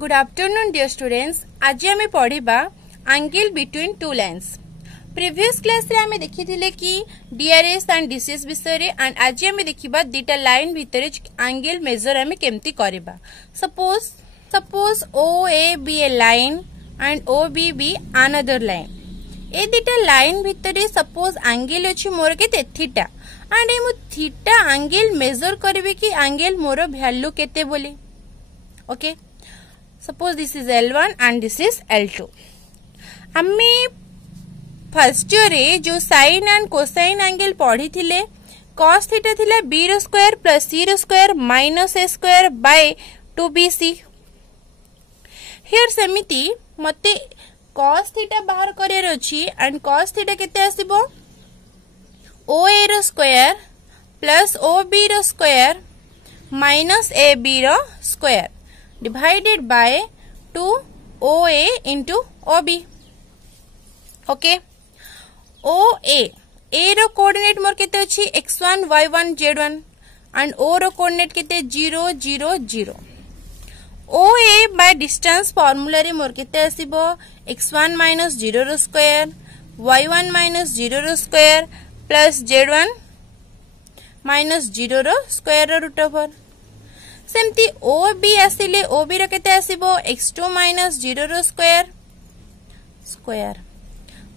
Good afternoon dear students. आज आम पढ़ा angle between two lines. Previous class रे आम देखिथिले कि डीआरएस एंड डीसीएस विषय रे एंड आज आम देखिबा दुटा लाइन भितर एंगल मेजर आम केमती करबा। Suppose O A B a line and O B B another line. ए दुटा लाइन भितर सपोज एंगल अछि मोर केते थीटा एंड ए मु थीटा एंगल मेजर करबे कि एंगल मोर वैल्यू केते बोले। Okay, suppose this is L1 and this is L2। हमें फर्स्ट ईयर रे जो साइन एंड कोसाइन एंगल पढ़ी थिले cos थीटा थिला b रो स्क्वायर प्लस c रो square minus a square by 2bc। Here सेमिति मते cos थीटा बाहर करियर अछि एंड cos थीटा केते आसीबो oa रो स्क्वायर प्लस ob रो स्क्वायर माइनस ab रो square divided by 2OA into OB। Okay, OA A रो कोऑर्डिनेट मोर केते अछि x1 y1 z1 and O row coordinate केते 0 0 0। OA बाय डिस्टेंस फार्मूला रे मोर केते आसीबो x1 माइनस 0 रो स्क्वायर y1 माइनस 0 रो स्क्वायर प्लस z1 माइनस 0 रो स्क्वायर रो रूट ओवर। सेमती ओ बी आसिले ओ बी रो केते आसीबो x2 माइनस 0 रो स्क्वायर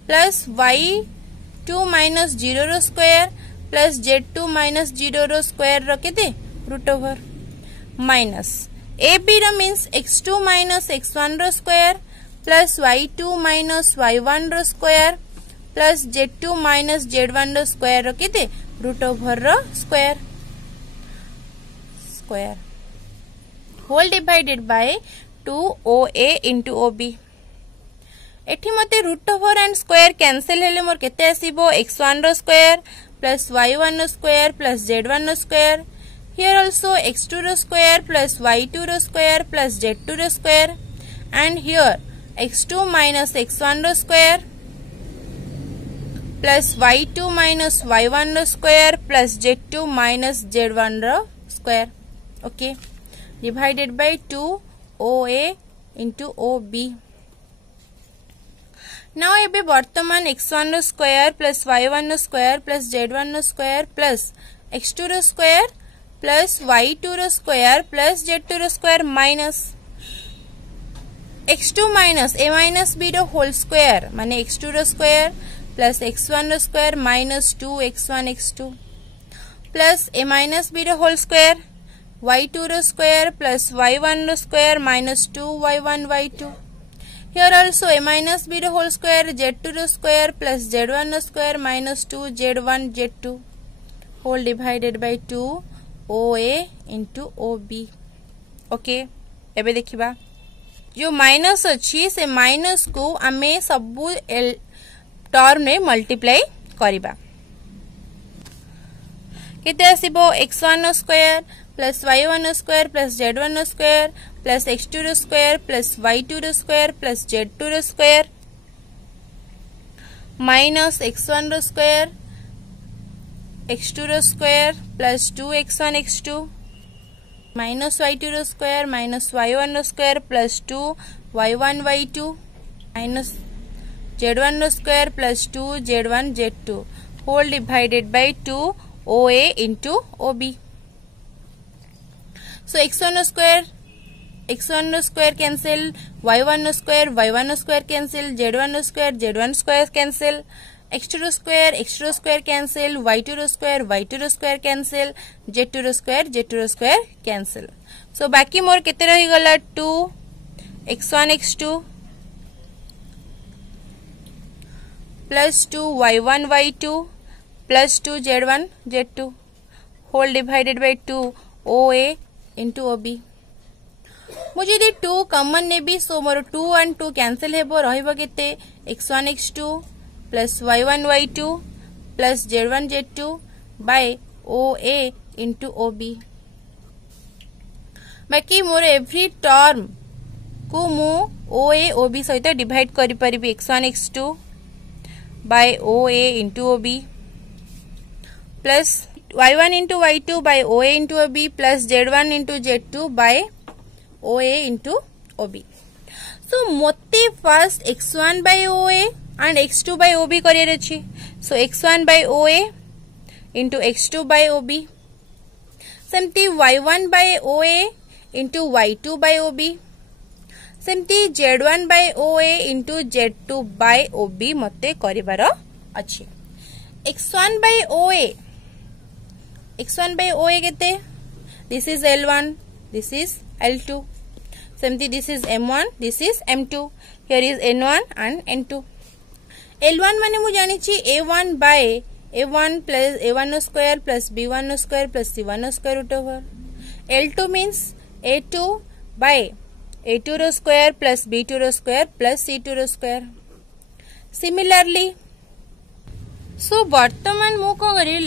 प्लस y2 माइनस 0 रो स्क्वायर प्लस z2 माइनस 0 रो स्क्वायर रो केते root over minus A B रो मींस x2 माइनस x1 रो square plus y2 minus y1 रो square plus z2 minus z1 रो स्क्वायर रो केते रूट ओवर रो square whole divided by 2OA into OB। एठी मते root over and square cancel हेले मोर केते आसीबो x1 रो स्क्वायर प्लस y1 रो स्क्वायर प्लस z1 रो स्क्वायर। हियर आल्सो x2 रो स्क्वायर प्लस y2 रो स्क्वायर प्लस z2 रो square and here x2 minus x1 रो square plus y2 minus y1 रो square plus z2 minus z1 रो square. Okay, divided by 2OA into OB। now एबे वर्तमान x1 रो square plus y1 रो square plus z1 रो square plus x2 रो square plus y2 रो square plus z2 रो square minus x2 minus a minus b रो whole square माने x2 रो स्क्वायर प्लस x1 रो square minus 2x1 x2 plus a minus b रो whole square y2 रो square plus y1 रो square minus 2y1 y2। Here also a minus b रो whole square z2 रो square plus z1 रो square minus 2z1 z2 whole divided by 2OA into OB। Okay, एबे देखिबा जो minus अछि से माइनस को आमे सबु टर्म में मल्टीप्लाई करिबा। केते आसीबो x1 रो स्क्वायर प्लस y1 रो स्क्वायर प्लस z1 रो स्क्वायर प्लस x2 रो स्क्वायर प्लस y2 रो स्क्वायर प्लस z2 रो स्क्वायर माइनस x1 रो स्क्वायर x2 रो square plus 2x1 x2 minus y2 रो स्क्वायर माइनस y1 रो square plus 2y1 y2 minus z1 रो square plus 2z1 z2 whole divided by 2OA into OB। so x1 रो square cancel y1 रो square cancel z1 रो square cancel x2 रो square cancel y2 रो square cancel z2 रो square cancel. So बाकी मोर केते रही गला 2x1 x2 plus 2y1 y2 plus 2z1 z2 whole divided by 2OA into OB। मुझे यदि 2 कॉमन नेबी सो मोर 2 and 2 कैंसिल हेबो रहिबो केते x1 x2 plus y1 y2 plus z1 z2 by OA into OB। बाकी मोर एवरी टर्म को मु OA OB सहित डिवाइड करि परिबी x1 x2 by OA into OB plus y1 into y2 by OA into OB plus z1 into z2 by OA into OB. So Mote first x1 by OA and x2 by OB career अछि. So x1 by OA into x2 by OB. सेमती y1 by OA into y2 by OB. सेमती z1 by OA into z2 by OB मते करिवार अछि. x1 by OA केते? This is L1, this is L2. सेमती this is M1, this is M2. Here is N1 and N2. L1 माने मु जानी छी A1 by A1 plus A1 square plus B1 square plus C1 square root over. L2 means A2 by A2 square plus B2 square plus C2 square. Similarly, so वर्तमान मु कौन करी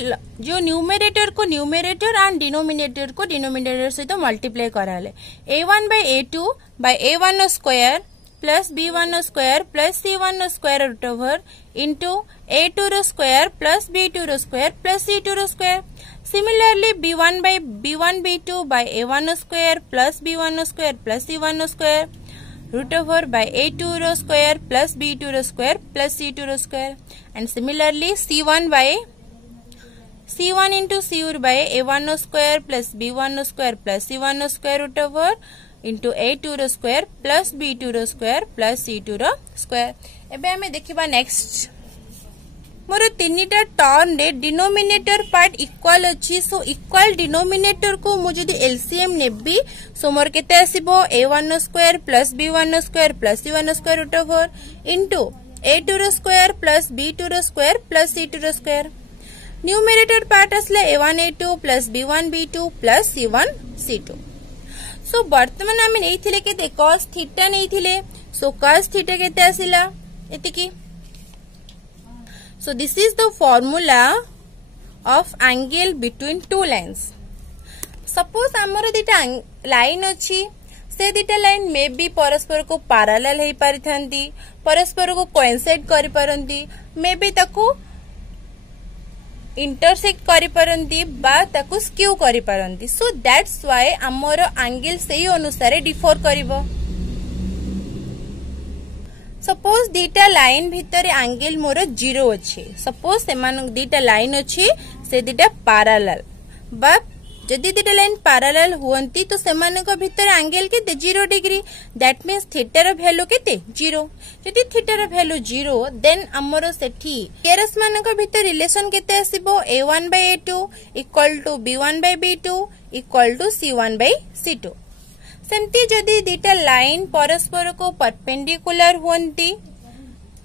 जो numerator को न्यूमेरेटर एंड डिनोमिनेटर को denominator से तो multiply Karale. A1 by A2 by A1 square plus B1 square plus C1 square root over into A2 square plus B2 square plus C2 square. Similarly, B1 by B1 B2 by A1 square plus B1 square plus C1 square root over by A2 square plus B2 square plus C2 square. And similarly, C1 into C by A1 square plus B1 square plus C1 square root over into A2 square plus B2 square plus C2 square. एबे हमें देखिबा next. मोर तीनटा term रे denominator part equal अछि. So equal denominator को मु जदी LCM नेबी so मोर केते आसीबो A1 square plus B1 square plus C1 square root over into A2 square plus B2 square plus C2 square. Numerator part असले A1 A2 plus B1 B2 plus C1 C2. सो वर्तमान आमे नेइथिले केते cos theta नेइथिले. सो cos theta केते आसिला एतिकी. So this is the formula of angle between two lines. Suppose आमर दिटा line अछि, से दिटा line मे भी परस्पर को पैरेलल हेई परिथंती, परस्पर को कोइंसाइड करि परंती, मे भी ताकू इंटरसेक्ट करि परंती बा ताकू स्क्यू करि परंती. So that's why आमर एंगल सेही अनुसार डिफर करिवो. सपोज दीटा लाइन भितर एंगल मोर 0 अछि. सपोज सेमान दीटा लाइन अछि से दीटा पैरेलल बा जदी दीटा लाइन पैरेलल हुअंती तो सेमान को भितर एंगल केते 0 डिग्री. दैट मींस थीटा रो वैल्यू केते 0. जदी थीटा रो वैल्यू 0 देन हमरो सेठी पेयर्स मान को भितर रिलेशन केते आसीबो A1 by A2 equal to B1 by B2 equal to C1 by C2. सेमती जदि दीटा लाइन परस्पर को परपेंडिकुलर हुअंती,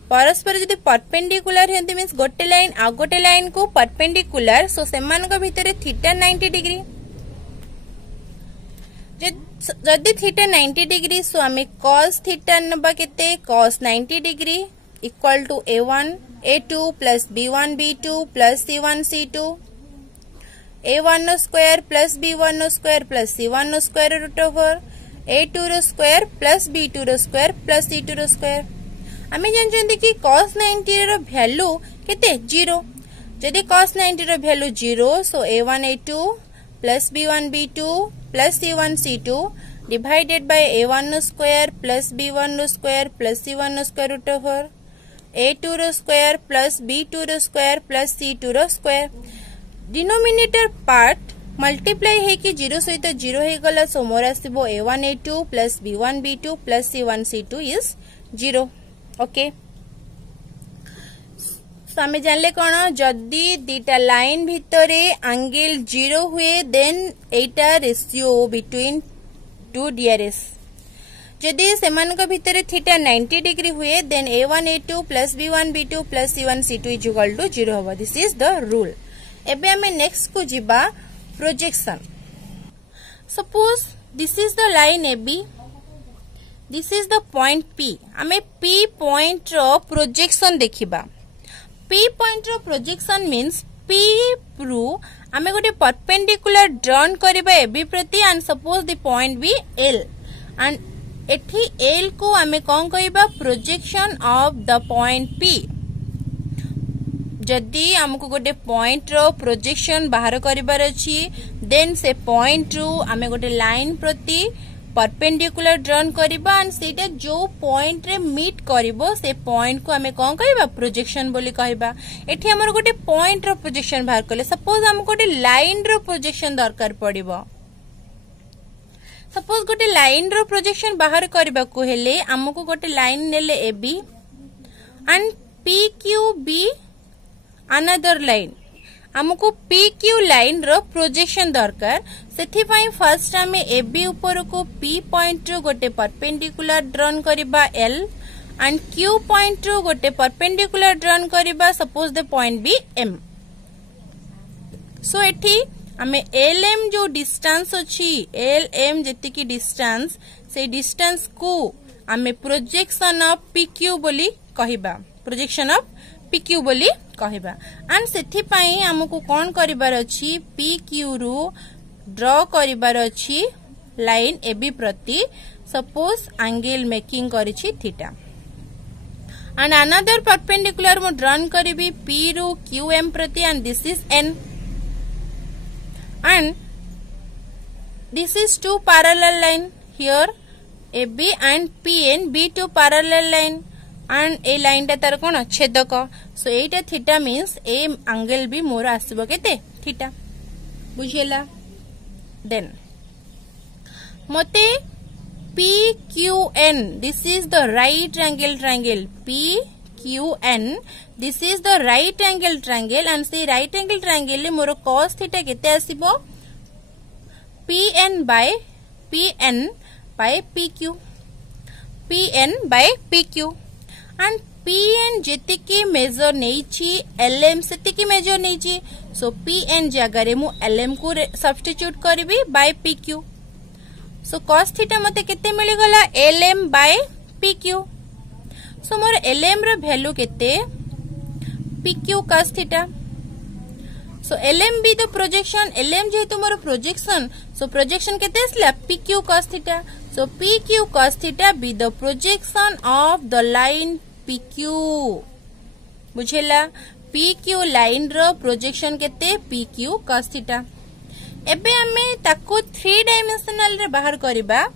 परस्पर जदि परपेंडिकुलर हुअंती मींस गोटे लाइन आ गोटे लाइन को परपेंडिकुलर. सो सेमान को भितर थीटा 90 डिग्री. जदि थीटा 90 डिग्री सो आमे cos थीटा नबा केते cos 90 degree equal to A1 A2 plus B1 B2 plus C1 C2. A1 square plus B1 square plus C1 square root over A2 square plus B2 square plus C2 square. आमे जानछन्ती कि cos 90 रो value केते 0. जदि cos 90 रो value 0 so A1 A2 plus B1 B2 plus C1 C2 divided by A1 square plus B1 square plus C1 square root over A2 square plus B2 square plus C2 square. Denominator part multiply है कि 0 सहित 0 हे गला. So मोर आसीबो A1 A2 plus B1 B2 plus C1 C2 is 0. Okay. So हमें जानले कोन जदी दीटा लाइन भितरे एंगल 0 हुए देन एटा रेशियो बिटवीन टू डियरेस. जदी सेमान को भितरे थीटा 90 डिग्री हुए then A1 A2 plus B1 B2 plus C1 C2 is equal to 0 होबा. This is the rule. एबे हमें नेक्स्ट को जिबा projection. Suppose this is the line AB, this is the point P. हमें P point रो projection देखिबा. P point रो projection means P रु हमें गोटे परपेंडिकुलर ड्रॉन करबा AB प्रति and suppose the point be L and एठी L को हमें कोन कहबा projection of the point P. जदि हमको गोटे पॉइंट रो प्रोजेक्शन बाहर करिबार अछि देन से पॉइंट रु हमें गोटे लाइन प्रति परपेंडिकुलर ड्रॉन करबा एंड सेटा जो पॉइंट रे मीट करबो से पॉइंट को हमें कौन कहबा प्रोजेक्शन बोली कहबा। एठी हमर गोटे पॉइंट रो प्रोजेक्शन बाहर करले सपोज हमको गोटे लाइन रो प्रोजेक्शन दरकार पड़िबो। सपोज गोटे लाइन रो प्रोजेक्शन बाहर करबा को हेले हमको गोटे लाइन नेले AB and PQ B another line हमको PQ लाइन रो प्रोजेक्शन दरकार सेथि पई फर्स्ट हमें AB ऊपर को P पॉइंट रो गोटे परपेंडिकुलर ड्रॉन करबा L एंड Q पॉइंट रो गोटे परपेंडिकुलर ड्रॉन करबा suppose the point be M। So एठी हमें LM जो डिस्टेंस अछि LM जेति की डिस्टेंस से डिस्टेंस को हमें प्रोजेक्शन ऑफ PQ बोली कहिबा प्रोजेक्शन ऑफ PQ बोली कहिबा एंड सेथि पई हमको कोन करिबार अछि PQ रु ड्रॉ करिबार अछि लाइन AB प्रति सपोज एंगल मेकिंग करिछि थीटा एंड अनदर परपेंडिकुलर मो ड्रॉन करिबी P रु QM प्रति and this is N and this is two parallel line here AB and PN be two parallel line and a line टा तार कोन छेदक सो एटा theta means A angle भी मोर आसीबो केते theta बुझेला। देन मते PQN this is the right angle triangle PQN this is the right angle triangle and से right angle triangle ले मोर cos theta केते आसीबो PN by PQ and PN जेतिकी measure नेछि LM सेतिकी मेजर नेछि सो PN जगह रे मु LM को सब्स्टिट्यूट करबी by PQ so cos theta मते केते मिली गला LM by PQ सो मोर LM रो वैल्यू केते PQ cos theta so LM be the projection LM जेहेतु मोर प्रोजेक्शन सो प्रोजेक्शन केते आसला PQ cos theta so PQ cos theta B the projection of the line PQ बुझेला PQ line रो projection केते PQ cos theta. एबे हमें ताको 3 dimensional रे बाहर करबा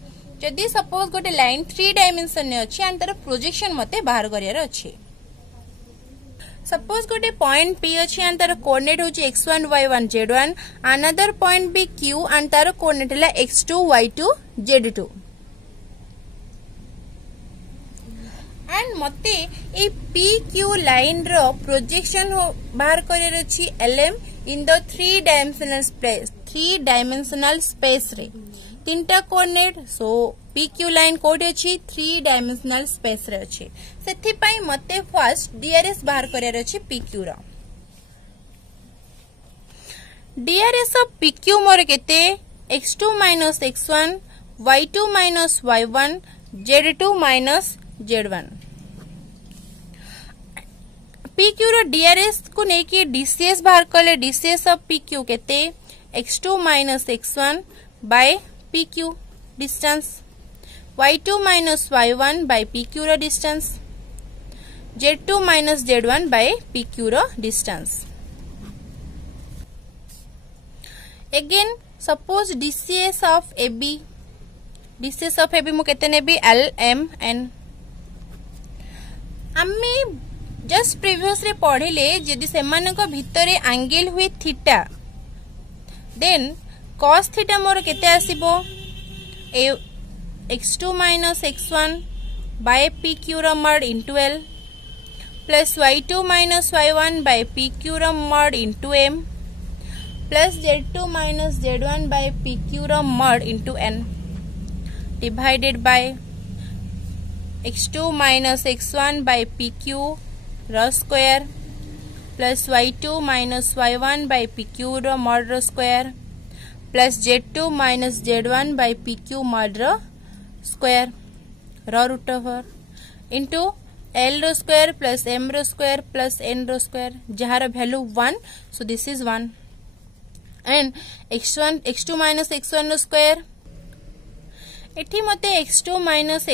जदी सपोज गोटे लाइन 3 डायमेंशन ने अछि एंड तार प्रोजेक्शन मते बाहर करियार अछि। सपोज गोटे पॉइंट P अछि एंड तार कोऑर्डिनेट होछि x1 y1 z1 another point बी Q एंड तार कोऑर्डिनेट हला x2 y2 z2 एंड मते ए PQ लाइन रो प्रोजेक्शन हो बाहर करियार अछि LM in the 3 dimensional space रे तीनटा कोऑर्डिनेट सो PQ लाइन कोड अछि 3 डायमेंशनल स्पेस रे अछि सेथि पई मते फर्स्ट DRS बाहर करियार अछि PQ रो DRS ऑफ PQ मोर केते x2 x1 y2 y1 z2 z1 PQ रो DRS को नेकी DCS बाहर करले DCS ऑफ PQ केते x2 x1 by PQ distance y2 y1 by PQ रो distance z2 z1 by PQ रो distance. Again suppose DCS of AB मु केते नेबी LMN आम्मे जस्ट प्रीवियस रे पढ़िले जदि सेमानक भितरे एंगल हुई थीटा देन cos थीटा मोर केते आसीबो x2 x1 by PQ रो mod into L plus y2 y1 by PQ रो mod into M plus z2 z1 by PQ रो mod into N divided by x2 x1 by PQ रो square plus y2 y1 by PQ रो mod रो square plus z2 z1 by PQ mod रो square रो root over into L रो square plus M रो square plus N रो square जहार value 1 so this is 1 and x2 x1 रो square एठी मते x2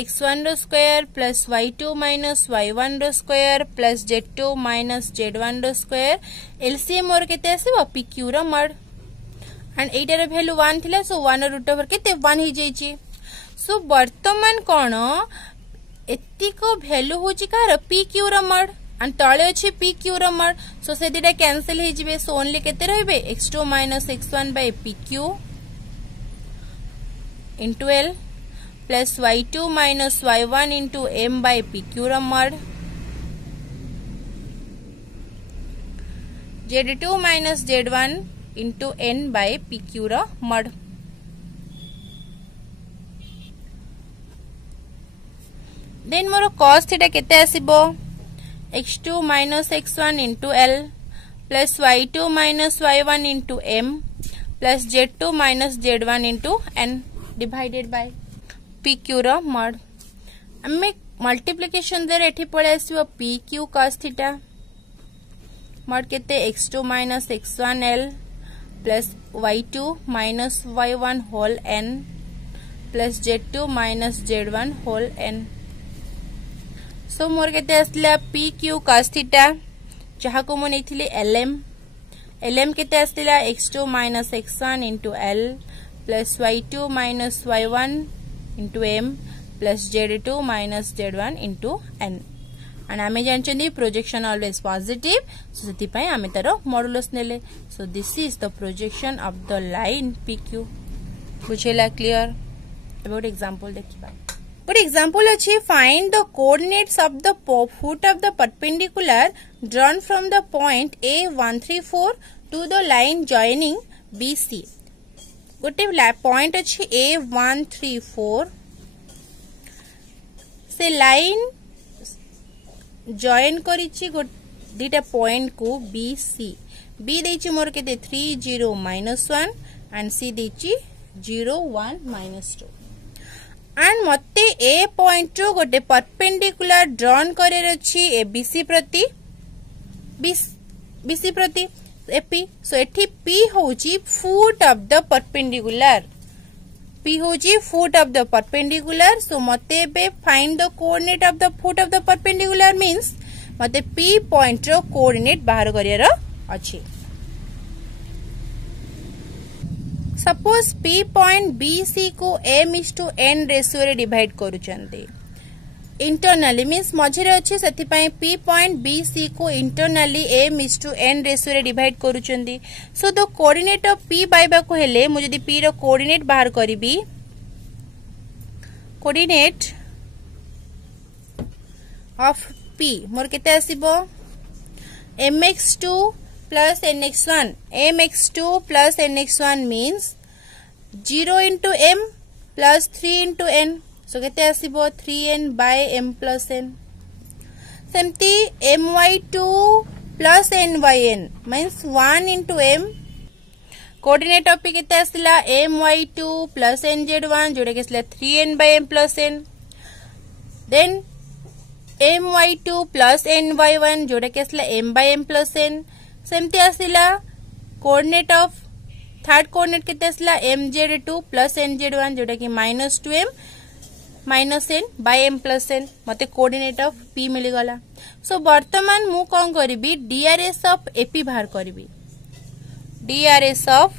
x1 रो स्क्वायर plus y2 y1 रो स्क्वायर plus z2 z1 रो स्क्वायर LCM मोर केते आसीबो PQ रो mod एंड एटार वैल्यू 1 थिला सो 1 रूट ओवर केते 1 ही जाईची सो वर्तमान कौन एतिक भैल्यू हूँ कार पी क्यू रमड एंड तले अच्छे पी क्यू रमड सो से दिटा कैंसिल हो जिवे सो ओनली केते रहबे x2 - x1 by pq into l plus y2 minus y1 into m by pq रमड z2 minus z1 into n by pq रमड then मोर cos theta केते आसीबो x2 minus x1 into l plus y2 minus y1 into m plus z2 minus z1 into n divided by pq रो mod हमें multiplication देर एठी पळे आसीबो pq cos थीटा मड केते x2 minus x1 l plus y2 minus y1 whole n plus z2 minus z1 whole n सो मोर केते आसला पी क्यू cos थीटा जहा को मन एथिले lm केते आसला x2 minus x1 into l plus y2 minus y1 into m plus z2 minus z1 into n and आमे जानचंदी projection always positive so सेति पय आमे तारो मॉडुलस नेले so this is the projection of the line pq बुझेला clear about example देखिबा Good example अच्छी find the coordinates of the foot of the perpendicular drawn from the point A134 to the line joining BC. गोटे point अच्छी A134 से line join करिछि दीटा point को BC B देछि मोर केते 3 0 -1 and C देछि 0 1 -2 and मते ए point रो गोटे परपेंडिकुलर ड्रॉन करे रछि ए बीसी प्रति एपी सो एठी पी होची foot of the perpendicular P होची foot of the perpendicular so मते बे find the coordinate of the foot of the perpendicular means मते पी पॉइंट रो कोऑर्डिनेट बाहर करियर अछि सपोज P पॉइंट BC को m/n रेशियो रे डिवाइड करूचंती इंटरनली मींस मझिरे अछि सेति पय P पॉइंट BC को इंटरनली m/n रेशियो रे डिवाइड करूचंती so the coordinate of P बाइबा को हेले मु जदी P रो कोऑर्डिनेट बाहर करबी कोऑर्डिनेट ऑफ P मोर केते आसीबो mx2 plus nx1 mx2 plus nx1 means 0 into m plus 3 into n so केते आसीबो 3n by m plus n सेमती my2 plus nyn means 1 into m coordinate of p केते आसिला my2 plus nz1 जोडे के आसिला 3n by m plus n then my2 plus ny1 जोडे के आसिला m by m plus n सेमती आसिला coordinate of third coordinate केते आसिला mz2 plus nz1 जोटा कि -2m -n by m plus n मते कोऑर्डिनेट ऑफ p मिली गला सो वर्तमान मु कोन करबी DRS ऑफ AP बाहर करबी DRS of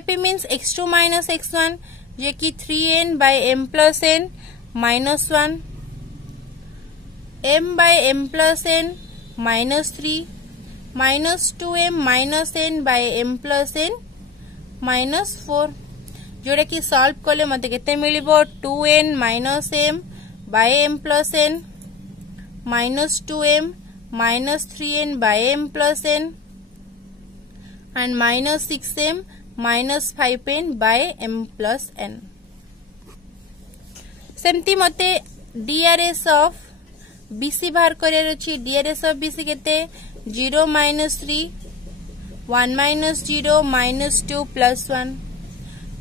AP means x2 minus x1 जे कि 3n by m plus n -1 m by m plus n -3 -2m -n by m plus n -4 जोड़ा कि सॉल्व कले मते केते मिलिबो 2n -m by m plus n -2m -3n by m plus n and -6m -5n by m plus n सेमती मते DRS of BC बाहर करियर अछि DRS ऑफ BC केते 0 -3 1 -0 -2 plus 1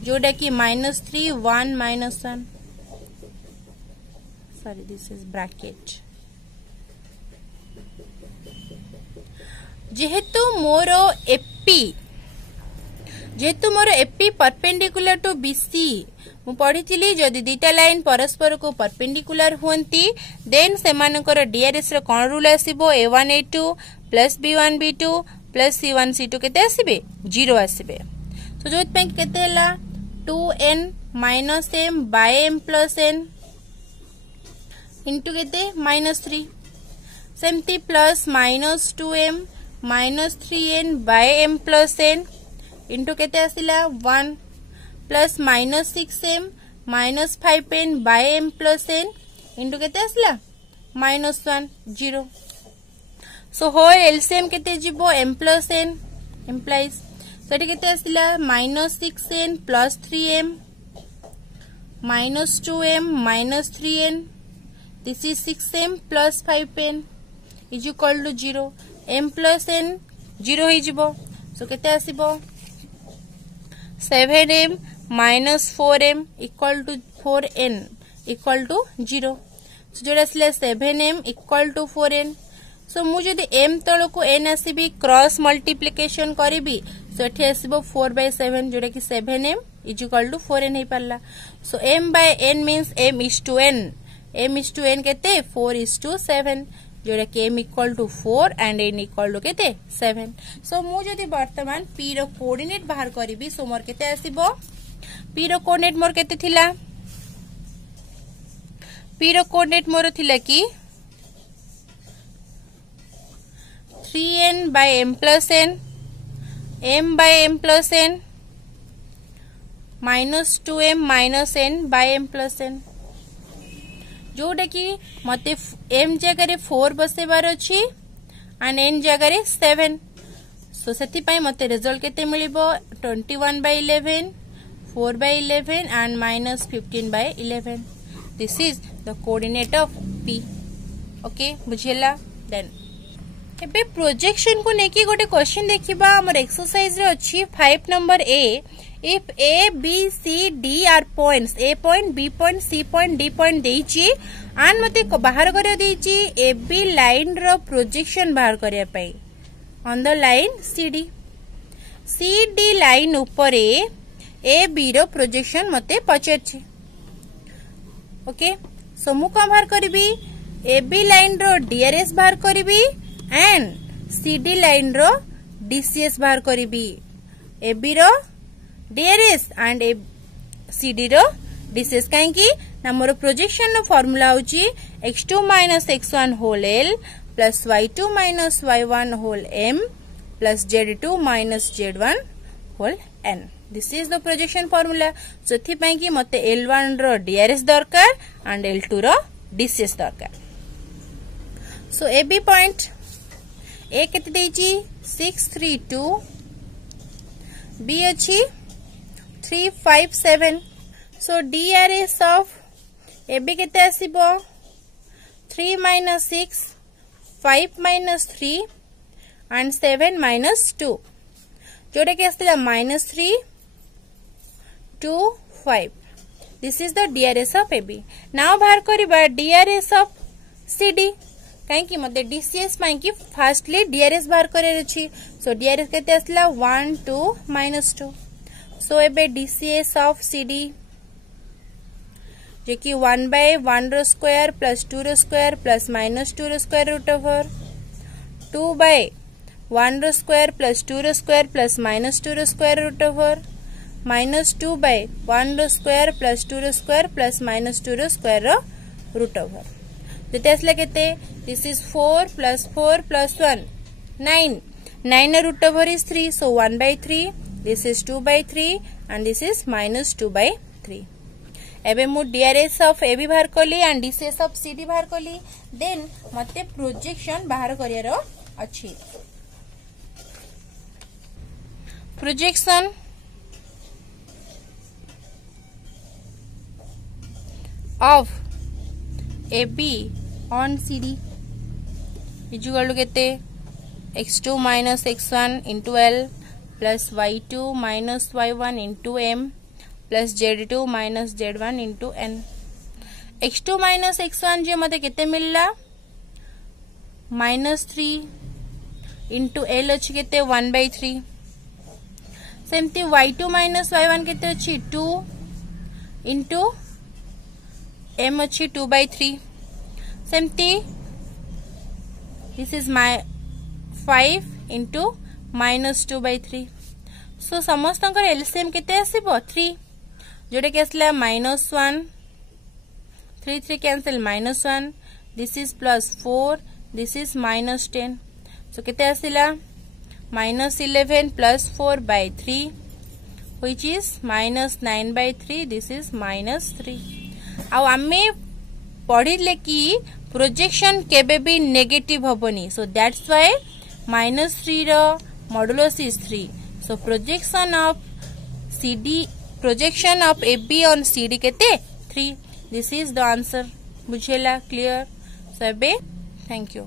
जोड़ा कि -3 1 -1 sorry this is bracket जेहेतु मोर AP परपेंडिकुलर टू BC मु पढ़ी जदि दीटा लाइन परस्पर को परपेंडिकुलर होंती देन सेमानकर DRS रो कोन रूल आसीबो A1 A2 plus B1 B2 plus C1 C2 केते आसीबे 0 आसीबे तो जोत पे केते हला 2n minus m by m plus n into केते -3 सेमती plus -2m minus 3n by m plus n into केते आसिला 1 plus -6m minus 5n by m plus n into केते आसिला -1 0 सो होल एलसीएम केते जिवो m प्लस n implies सेठी केते आसिला -6n plus 3m -2m minus 3n this is 6m plus 5n is equal to 0 m plus n 0 ही जिवो so केते आसीबो 7m minus 4m equal to 4n equal to 0 so जोड़ा आसिला 7m equal to 4n सो मु जदि m तळ को n आसीबी क्रॉस मल्टीप्लिकेशन करिबी सो एठी आसीबो 4/7 जोड़ा कि 7m is equal to 4n हे परला so m by n means m is to n m is to n केते 4:7 जोड़ा कि m equal to 4 and n equal to केते 7 सो मु जदि वर्तमान p रो कोऑर्डिनेट बाहर करिबी सो मोर केते आसीबो p रो कोऑर्डिनेट मोर केते थिला p रो कोऑर्डिनेट मोर थिला कि 3n by m plus n m by m plus n minus 2m minus n by m plus n जोटा कि मते m जगह रे 4 बसे बार अछि एंड n जगह रे 7 सो सेति पई मते रिजल्ट केते मिलिबो 21 by 11 4 by 11 and minus 15 by 11 this is the coordinate of p okay बुझेला देन एबे प्रोजेक्शन को नेकी गोटे क्वेश्चन देखिबा हमर एक्सरसाइज रे अछि 5 नंबर ए if a b c d are points a point b point c point d point देइची आन मते बाहर करिया देइची ए बी लाइन रो प्रोजेक्शन बाहर करिया पई on the line cd cd line ऊपर ए बी रो प्रोजेक्शन मते पचरछि ओके सो मु का बाहर करबी ए बी लाइन रो डीआरएस बाहर करबी एंड सीडी लाइन रो डीसीएस बाहर करिबी एबी रो डीआरएस एंड सीडी रो डीसीएस काहे की ना मोर प्रोजेक्शन नो फार्मूला होची x2 - x1 whole l plus y2 - y1 whole m plus z2 - z1 whole n this is the projection formula सेथि पई की मते l1 रो डीआरएस दरकार एंड l2 रो डीसीएस दरकार सो एबी पॉइंट ए केते देची 632 बी अछि 357 सो डीआरएस ऑफ एबी केते आसीबो 3 - 6 5 - 3 एंड 7 - 2 जोटा कि आस्तिला -3 2 5 this is the DRS of AB now बाहर करबा डीआरएस ऑफ सीडी कहीं कि मते डीसीएस पाई कि फास्टली डीआरएस बाहर करे अछि सो डीआरएस केते आसला 1 2 -2 सो एबे डीसीएस ऑफ सीडी जे कि 1/1 रो स्क्वायर प्लस 2 रो स्क्वायर प्लस -2 रो स्क्वायर रूट ओवर 2/1 रो स्क्वायर प्लस 2 रो स्क्वायर प्लस -2 रो स्क्वायर रूट ओवर -2/1 रो स्क्वायर प्लस 2 रो स्क्वायर प्लस -2 रो स्क्वायर रो रूट ओवर जते असला केते this is 4 + 4 + 1 9 9 root over is 3 so 1/3 this is 2/3 and this is -2/3 एबे मु डीआरएस ऑफ एबी बाहर कली एंड डीसीएस ऑफ सीडी बाहर कली देन मते प्रोजेक्शन बाहर करियारो अछि projection of AB on CD is equal to केते x2 - x1 into L plus y2 - y1 into M plus z2 - z1 into N x2 - x1 जे मते केते मिलला -3 into L अछि केते 1/3 सेमती y2 - y1 केते अछि 2 into M अछि 2/3 सेमती दिस इज 5 into -2/3 सो समस्त एलसीएम केते आसीबो 3 जोटा कि आसला -1 3 3 cancel -1 this is +4 this is -10 सो केते आसला -11 +4 by 3 which is -9 by 3 this is -3 आउ आमे पढ़िले कि प्रोजेक्शन केबे भी नेगेटिव होबनी सो दैट्स व्हाई -3 रो modulus is 3 so projection of AB on CD केते 3 दिस इज द आंसर बुझेला क्लियर सबे थैंक यू।